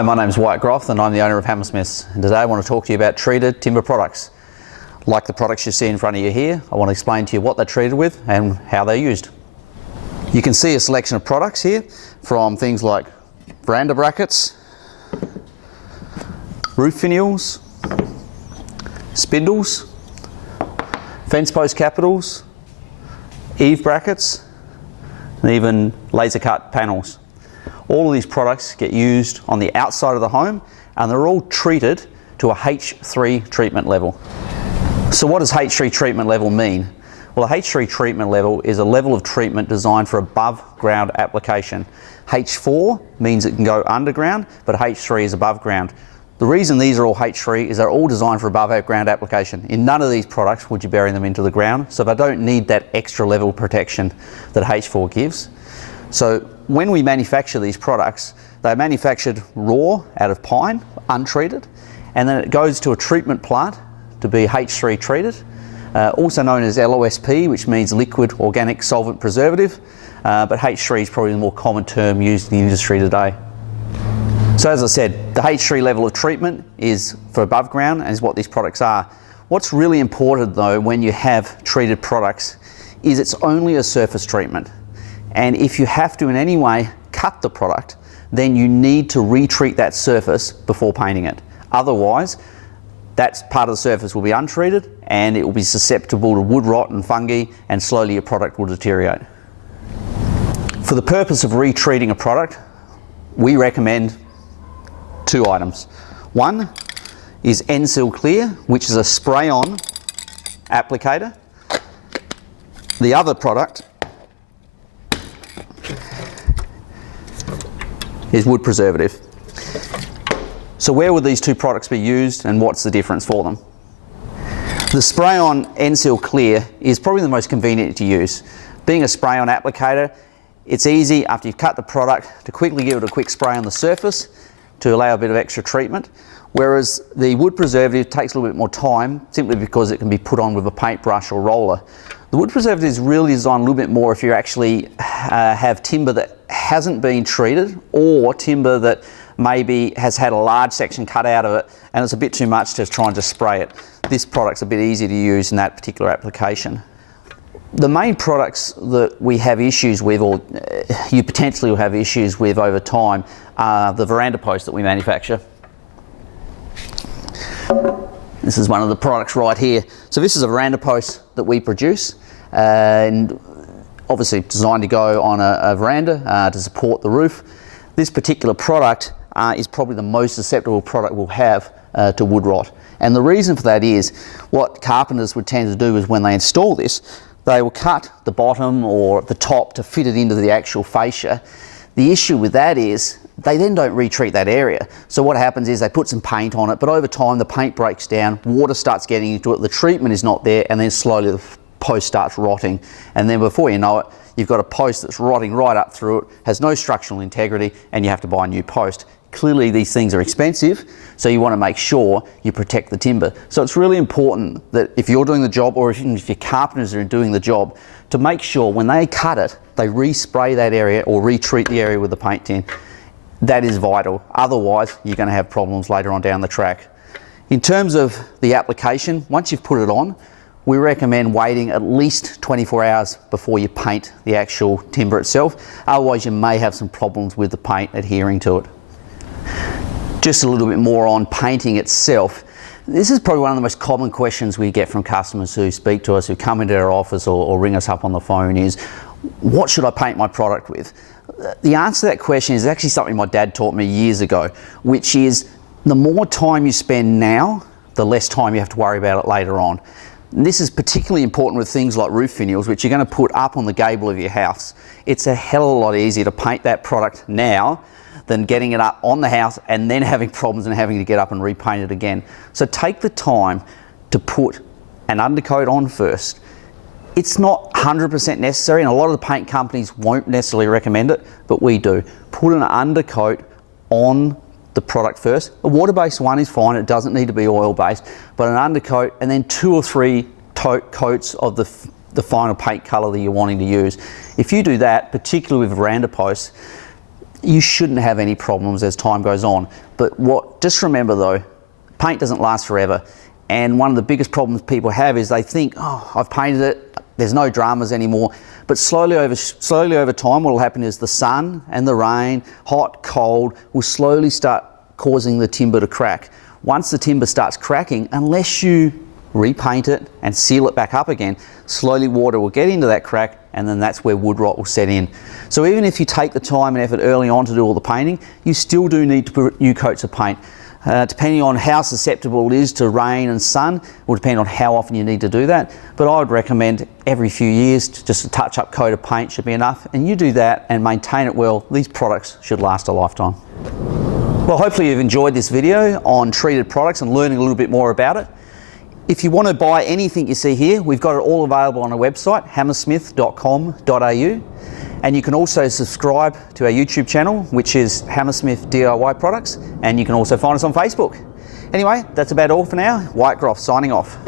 Hi, my name is Wyatt Groff and I'm the owner of Hammersmiths, and today I want to talk to you about treated timber products. Like the products you see in front of you here, I want to explain to you what they're treated with and how they're used. You can see a selection of products here from things like veranda brackets, roof finials, spindles, fence post capitals, eave brackets, and even laser cut panels. All of these products get used on the outside of the home and they're all treated to a H3 treatment level. So what does H3 treatment level mean? Well, a H3 treatment level is a level of treatment designed for above ground application. H4 means it can go underground, but H3 is above ground. The reason these are all H3 is they're all designed for above ground application. In none of these products would you bury them into the ground, so they don't need that extra level of protection that H4 gives. So when we manufacture these products, they're manufactured raw out of pine, untreated, and then it goes to a treatment plant to be H3 treated, also known as LOSP, which means liquid organic solvent preservative, but H3 is probably the more common term used in the industry today. So as I said, the H3 level of treatment is for above ground and is what these products are. What's really important though when you have treated products is it's only a surface treatment. And if you have to in any way cut the product, then you need to retreat that surface before painting it. Otherwise, that part of the surface will be untreated and it will be susceptible to wood rot and fungi, and slowly your product will deteriorate. For the purpose of retreating a product, we recommend two items. One is N-Seal Clear, which is a spray-on applicator. The other product is wood preservative. So where would these two products be used and what's the difference for them? The spray-on N-Seal Clear is probably the most convenient to use. Being a spray-on applicator, it's easy after you've cut the product to quickly give it a quick spray on the surface to allow a bit of extra treatment, whereas the wood preservative takes a little bit more time simply because it can be put on with a paintbrush or roller. The wood preservative is really designed a little bit more if you actually have timber that hasn't been treated, or timber that maybe has had a large section cut out of it and it's a bit too much to try and just spray it. This product's a bit easier to use in that particular application. The main products that we have issues with, or you potentially will have issues with over time, are the veranda posts that we manufacture. This is one of the products right here. So this is a veranda post that we produce, and obviously designed to go on a veranda to support the roof. This particular product is probably the most susceptible product we'll have to wood rot. And the reason for that is, what carpenters would tend to do is when they install this, they will cut the bottom or the top to fit it into the actual fascia. The issue with that is they then don't retreat that area. So what happens is they put some paint on it, but over time the paint breaks down, water starts getting into it, the treatment is not there, and then slowly the post starts rotting. And then before you know it, you've got a post that's rotting right up through it, has no structural integrity, and you have to buy a new post. Clearly these things are expensive, so you want to make sure you protect the timber. So it's really important that if you're doing the job, or even if your carpenters are doing the job, to make sure when they cut it, they respray that area or retreat the area with the paint tin. That is vital. Otherwise, you're going to have problems later on down the track. In terms of the application, once you've put it on, we recommend waiting at least 24 hours before you paint the actual timber itself. Otherwise, you may have some problems with the paint adhering to it. Just a little bit more on painting itself. This is probably one of the most common questions we get from customers who speak to us, who come into our office or ring us up on the phone is, what should I paint my product with? The answer to that question is actually something my dad taught me years ago, which is the more time you spend now, the less time you have to worry about it later on. And this is particularly important with things like roof finials, which you're going to put up on the gable of your house. It's a hell of a lot easier to paint that product now than getting it up on the house and then having problems and having to get up and repaint it again. So take the time to put an undercoat on first. It's not 100% necessary, and a lot of the paint companies won't necessarily recommend it, but we do. Put an undercoat on the product first. A water-based one is fine, it doesn't need to be oil-based, but an undercoat and then 2 or 3 coats of the final paint colour that you're wanting to use. If you do that, particularly with veranda posts, you shouldn't have any problems as time goes on. But just remember though, paint doesn't last forever. And one of the biggest problems people have is they think, oh, I've painted it, there's no dramas anymore. But slowly over time, what will happen is the sun and the rain, hot, cold, will slowly start causing the timber to crack. Once the timber starts cracking, unless you repaint it and seal it back up again, slowly water will get into that crack, and then that's where wood rot will set in. So even if you take the time and effort early on to do all the painting, you still do need to put new coats of paint. Depending on how susceptible it is to rain and sun, will depend on how often you need to do that. But I would recommend every few years, just a touch-up coat of paint should be enough. And you do that and maintain it well, these products should last a lifetime. Well, hopefully you've enjoyed this video on treated products and learning a little bit more about it. If you want to buy anything you see here, we've got it all available on our website, hammersmith.com.au. And you can also subscribe to our YouTube channel, which is Hammersmith DIY Products, and you can also find us on Facebook. Anyway, that's about all for now. Wyatt Groff signing off.